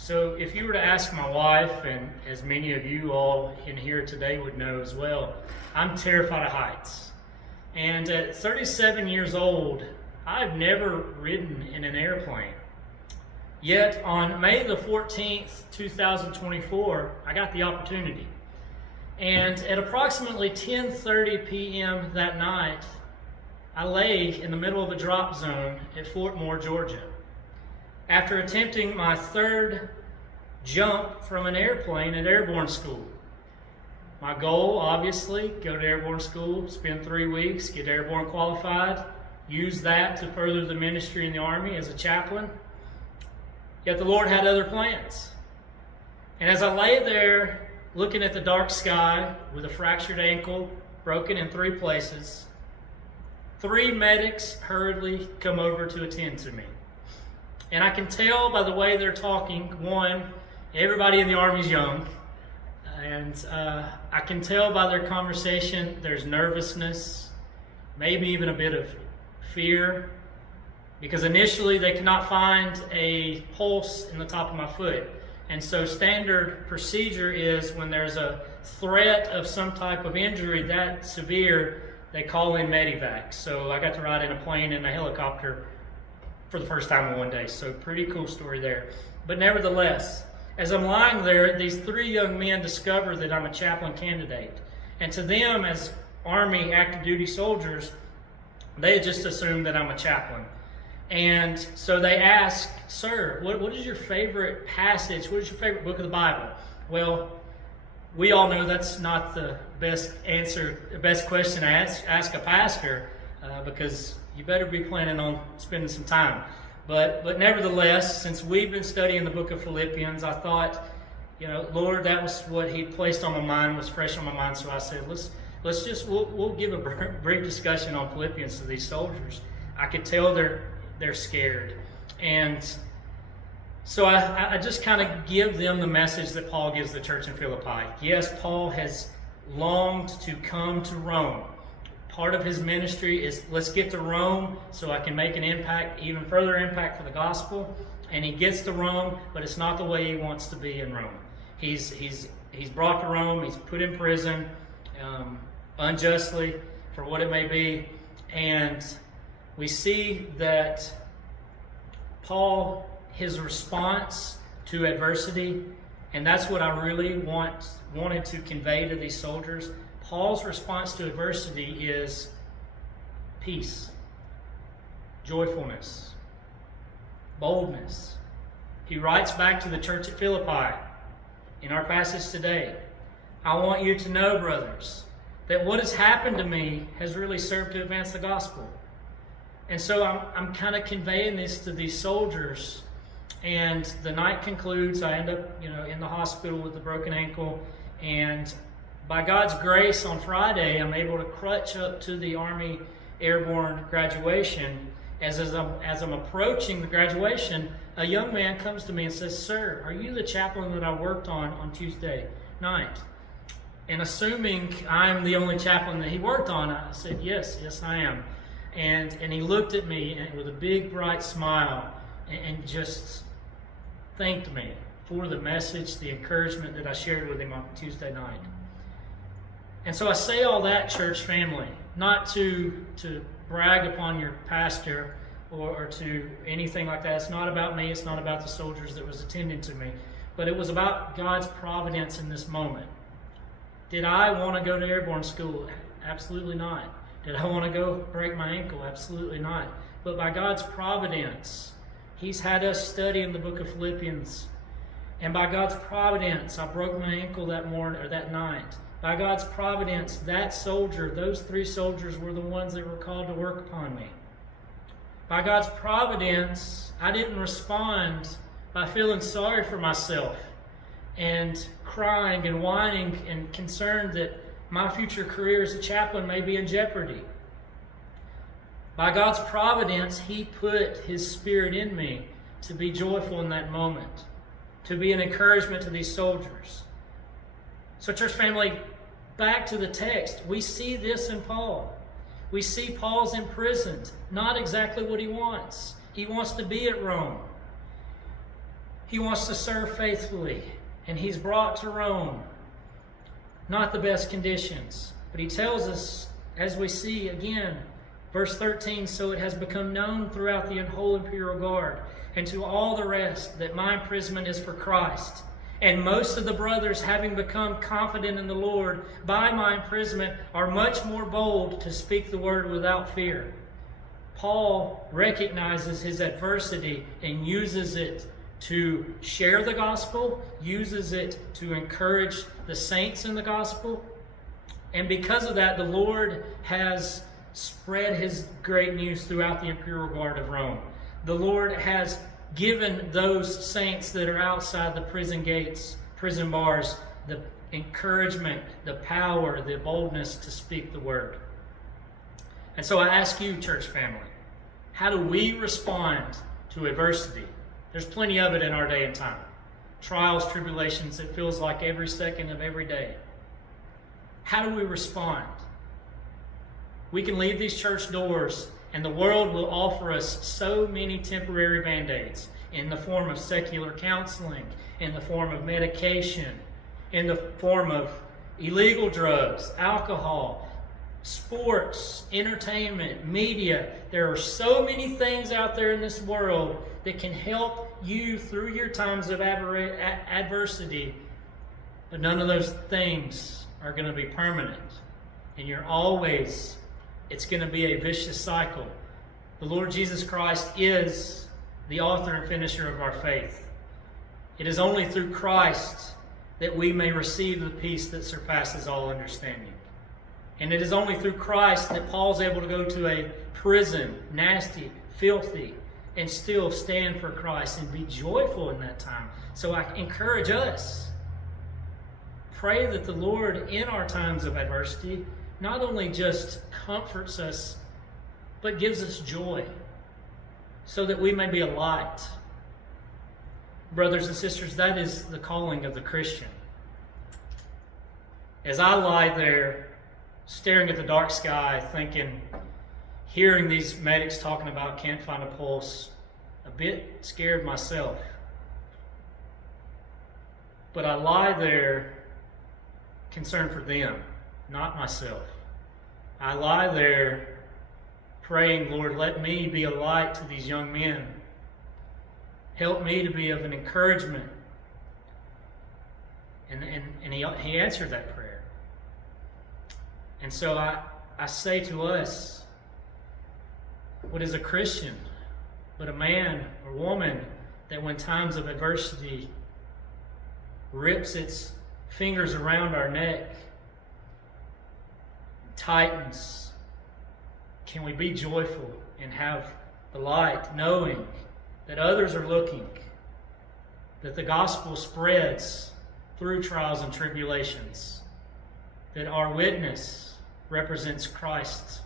So if you were to ask my wife, and as many of you all in here today would know as well, I'm terrified of heights. And at 37 years old, I've never ridden in an airplane. Yet on May the 14th, 2024, I got the opportunity. And at approximately 10:30 p.m. that night, I lay in the middle of a drop zone at Fort Moore, Georgia. After attempting my third jump from an airplane at airborne school. My goal, obviously, go to airborne school, spend 3 weeks, get airborne qualified, use that to further the ministry in the Army as a chaplain. Yet the Lord had other plans. And as I lay there looking at the dark sky with a fractured ankle, broken in 3 places, 3 medics hurriedly come over to attend to me. And I can tell by the way they're talking, one, everybody in the Army's young. And I can tell by their conversation there's nervousness, maybe even a bit of fear, because initially they could not find a pulse in the top of my foot. And so standard procedure is when there's a threat of some type of injury that severe, they call in medevac. So I got to ride in a plane and a helicopter for the first time in one day. So pretty cool story there. But nevertheless, as I'm lying there, these 3 young men discover that I'm a chaplain candidate. And to them, as Army active duty soldiers, they just assume that I'm a chaplain. And so they ask, "Sir, what is your favorite passage? What is your favorite book of the Bible?" Well, we all know that's not the best answer, the best question to ask a pastor, because you better be planning on spending some time. But nevertheless, since we've been studying the book of Philippians, I thought, Lord, that was what He placed on my mind, was fresh on my mind. So I said, we'll give a brief discussion on Philippians to these soldiers. I could tell they're scared. And so I just kind of give them the message that Paul gives the church in Philippi. Yes, Paul has longed to come to Rome. Part of his ministry is, let's get to Rome so I can make an impact, even further impact for the gospel. And he gets to Rome, but it's not the way he wants to be in Rome. He's brought to Rome, he's put in prison unjustly for what it may be. And we see that Paul, his response to adversity, and that's what I really wanted to convey to these soldiers. Paul's response to adversity is peace, joyfulness, boldness. He writes back to the church at Philippi in our passage today, "I want you to know, brothers, that what has happened to me has really served to advance the gospel." And so I'm kind of conveying this to these soldiers. And the night concludes. I end up, in the hospital with a broken ankle. And by God's grace, on Friday, I'm able to crutch up to the Army Airborne graduation. As I'm approaching the graduation, a young man comes to me and says, "Sir, are you the chaplain that I worked on Tuesday night?" And assuming I'm the only chaplain that he worked on, I said, yes, I am. And he looked at me with a big, bright smile and just thanked me for the message, the encouragement that I shared with him on Tuesday night. And so I say all that, church family, not to brag upon your pastor or to anything like that. It's not about me. It's not about the soldiers that was attending to me. But it was about God's providence in this moment. Did I want to go to airborne school? Absolutely not. Did I want to go break my ankle? Absolutely not. But by God's providence, He's had us study in the book of Philippians. And by God's providence, I broke my ankle that morning or that night. By God's providence, those 3 soldiers were the ones that were called to work upon me. By God's providence, I didn't respond by feeling sorry for myself and crying and whining and concerned that my future career as a chaplain may be in jeopardy. By God's providence, He put His Spirit in me to be joyful in that moment, to be an encouragement to these soldiers. So, church family, back to the text. We see this in Paul. We see Paul's imprisoned. Not exactly what he wants. He wants to be at Rome. he wants to serve faithfully, and he's brought to Rome not the best conditions. But he tells us, as we see again, verse 13, so it has become known throughout the whole imperial guard and to all the rest that my imprisonment is for Christ. And most of the brothers, having become confident in the Lord by my imprisonment, are much more bold to speak the word without fear. Paul recognizes his adversity and uses it to share the gospel, uses it to encourage the saints in the gospel. And because of that, the Lord has spread his great news throughout the imperial guard of Rome. The Lord has given those saints that are outside the prison gates, prison bars, the encouragement, the power, the boldness to speak the word. And so I ask you, church family, how do we respond to adversity? There's plenty of it in our day and time. Trials, tribulations, it feels like every second of every day. How do we respond? We can leave these church doors and the world will offer us so many temporary band-aids in the form of secular counseling, in the form of medication, in the form of illegal drugs, alcohol, sports, entertainment, media. There are so many things out there in this world that can help you through your times of adversity, but none of those things are going to be permanent. And it's going to be a vicious cycle. The Lord Jesus Christ is the author and finisher of our faith. It is only through Christ that we may receive the peace that surpasses all understanding. And it is only through Christ that Paul's able to go to a prison, nasty, filthy, and still stand for Christ and be joyful in that time. So I encourage us, pray that the Lord in our times of adversity not only just comforts us, but gives us joy so that we may be a light. Brothers and sisters, that is the calling of the Christian. As I lie there staring at the dark sky, hearing these medics talking about can't find a pulse, a bit scared myself. But I lie there concerned for them, not myself. I lie there praying, Lord, let me be a light to these young men. Help me to be of an encouragement. And he answered that prayer. And so I say to us, what is a Christian but a man or woman that when times of adversity rips its fingers around our neck, tightens, can we be joyful and have the light, knowing that others are looking, that the gospel spreads through trials and tribulations, that our witness represents Christ